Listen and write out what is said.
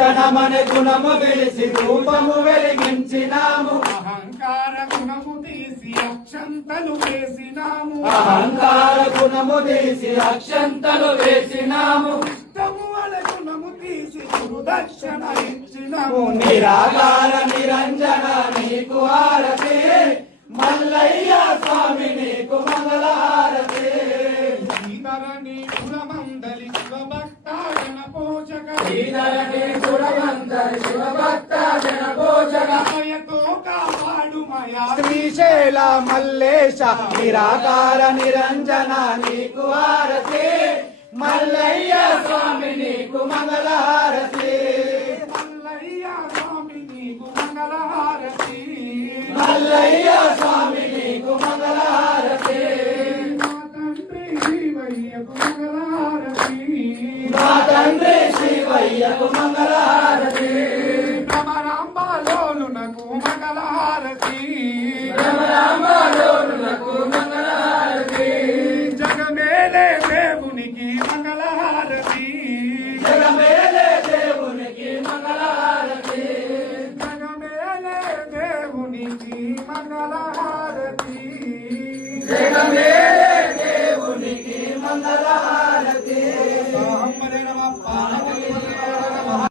భూషణమనే గుణము విడిసి రూపము వెలిగించినాము అహంకార గుణము తీసి అక్షంతలు వేసినాము అహంకార గుణము తీసి అక్షంతలు వేసినాము ఇష్టము అనే గుణము తీసి గురుదక్షిణ ఇచ్చినాము నిరాకార నిరంజన నీకు హారతి మల్లయ్య స్వామి నీకు మంగళహారతి శ్రీధరణి గుణమందలి శివభక్త జన పోషక శ్రీధరణి గుణమందలి శివభక్త జన పోషక దయతో కాపాడు మయా శ్రీశైల మల్లేశ నిరాకార నిరంజన నీకు హారతి మల్లయ్య స్వామి నీకు మంగళహారతి మల్లయ్య స్వామి నీకు మంగళహారతి మల్లయ్య స్వామి నీకు మంగళహారతి మా తండ్రి శివయ్యకు మా తండ్రి శివయ్యకు మంగళహారతి మంగళహారతి భ్రమరాంబాలోనునకు మంగళహారతి భ్రమరాంబాలోనునకు మంగళహారతి జగమేలే దేవునికి మంగళహారతి జగమేలే దేవునికి మంగళహారతి జగమేలే దేవునికి మంగళహారతి జగమే